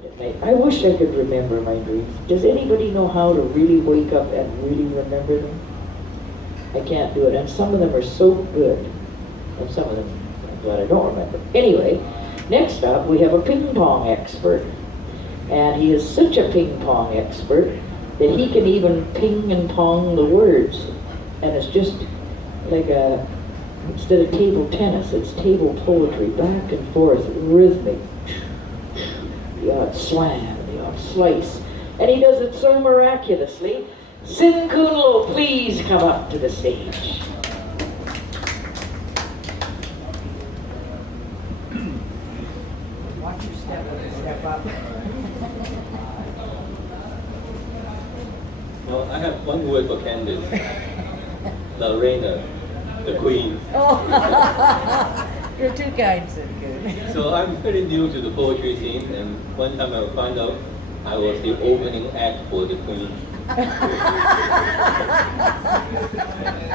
mind at night. I wish I could remember my dreams. Does anybody know how to really wake up and really remember them? I can't do it, and some of them are so good, and some of them I'm glad I don't remember. Anyway, next up we have a ping pong expert, and he is such a ping pong expert that he can even ping and pong the words, and it's just like a, instead of table tennis, it's table poetry, back and forth, rhythmic, the odd slam, the odd slice, and he does it so miraculously. Synn, please come up to the stage. Watch your step up. Well, I have one word for Candace. Lorena, the queen. Oh, you're too kind, so good. So I'm very new to the poetry scene, and one time I found out I was the opening act for the queen. That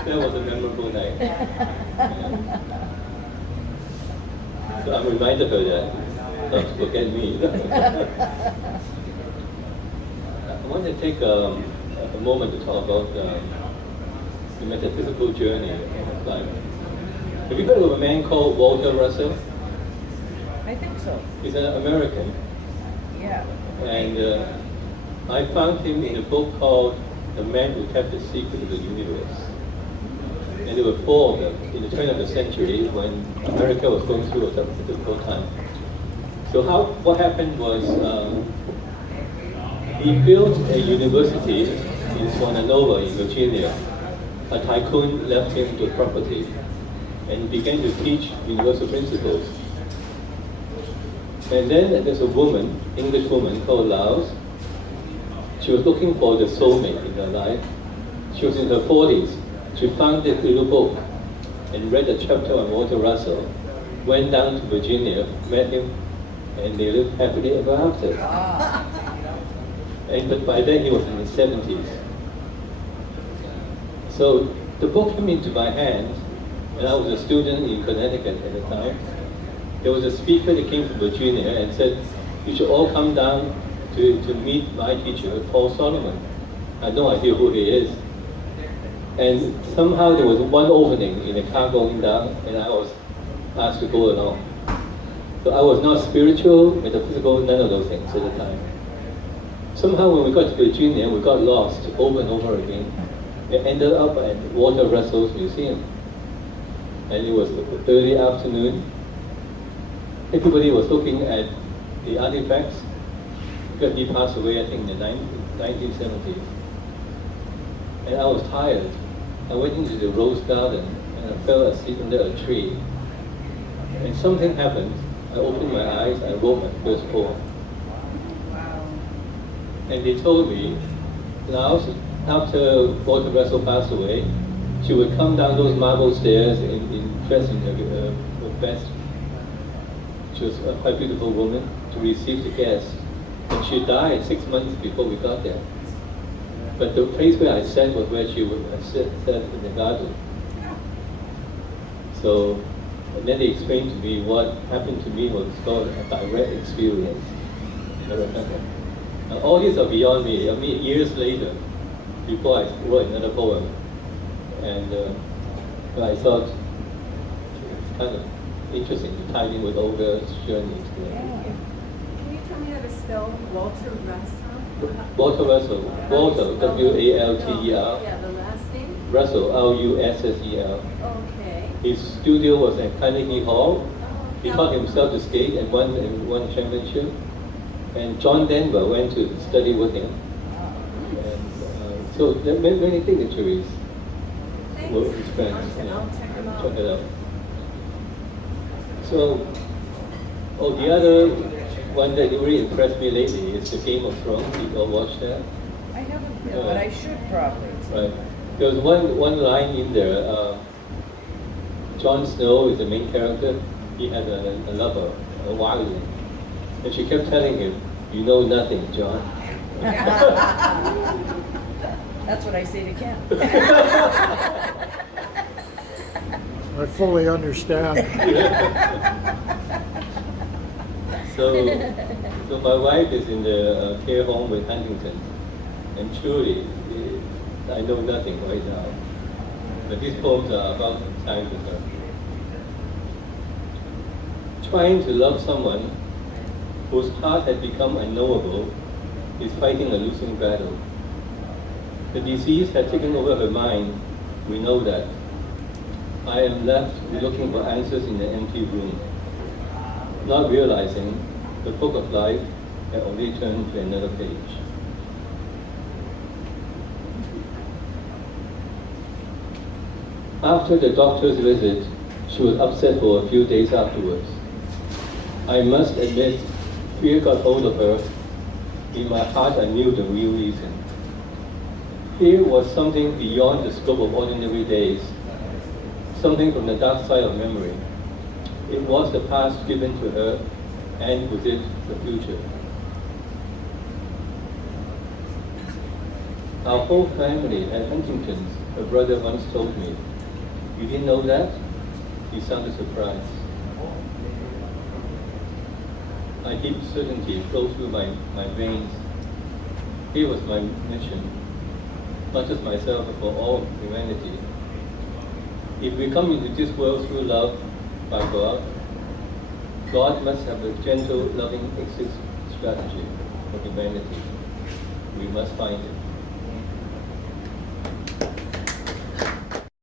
was a memorable night. Yeah. So I reminded her that not to forget me. I want to take a moment to talk about the metaphysical journey of life. Have you heard of a man called Walter Russell? I think so. He's an American. Yeah. And I found him in a book called The Man Who Kept the Secret of the Universe. And there were four of them in the turn of the century when America was going through a difficult time. So what happened was he built a university in Swananoa in Virginia. A tycoon left him the property and began to teach universal principles. And then there's a woman, English woman called Laos. She was looking for the soulmate in her life. She was in her 40s. She found this little book and read a chapter on Walter Russell, went down to Virginia, met him, and they lived happily ever after. But by then he was in his 70s. So the book came into my hands, and I was a student in Connecticut at the time. There was a speaker that came from Virginia and said, "You should all come down to meet my teacher, Paul Solomon." I had no idea who he is. And somehow there was one opening in the car going down, and I was asked to go along. So I was not spiritual, metaphysical, none of those things at the time. Somehow when we got to Virginia, we got lost over and over again. It ended up at Walter Russell's museum. And it was early afternoon. Everybody was looking at the artifacts because he passed away, I think, in the 1970s. And I was tired. I went into the rose garden and I fell asleep under a tree. And something happened. I opened my eyes, I wrote my first poem. And they told me, now after Walter Russell passed away, she would come down those marble stairs dressed in her best. She was a quite beautiful woman to receive the guests. And she died 6 months before we got there. But the place where I sat was where she would sat in the garden. So, and then they explained to me what happened to me was called a direct experience. I remember. And all these are beyond me. I mean, years later, before I wrote another poem, and I thought it's kind of interesting to tie in with Olga's journey. Can you tell me how to spell Walter Russell? Walter Russell. Walter, W-A-L-T-E-R. Yeah, the last name? Russell, R-U-S-S-E-L. Okay. His studio was at Carnegie Hall. He taught himself to skate and won championship. And John Denver went to study with him. And so there are many dignitaries were his friends. I'll check them out. Check it out. So, the other one that really impressed me lately is the Game of Thrones. You all watch that? I haven't been, but I should probably. Right. There was one line in there. Jon Snow is the main character. He had a lover, a wife, and she kept telling him, "You know nothing, John." That's what I say to Ken. I fully understand. So So my wife is in the care home with Huntington, and truly, I know nothing right now. But these poems are about time with her. Trying to love someone whose heart had become unknowable is fighting a losing battle. The disease had taken over her mind, we know that. I am left looking for answers in an empty room, not realizing the book of life had already turned to another page. After the doctor's visit, she was upset for a few days afterwards. I must admit, fear got hold of her. In my heart, I knew the real reason. Fear was something beyond the scope of ordinary days, something from the dark side of memory. It was the past given to her, and with it, the future. Our whole family had Huntington's, her brother once told me. You didn't know that? He sounded surprised. A deep certainty flowed through my veins. Here was my mission, not just myself, but for all humanity. If we come into this world through love by God, God must have a gentle, loving exit strategy for humanity. We must find it.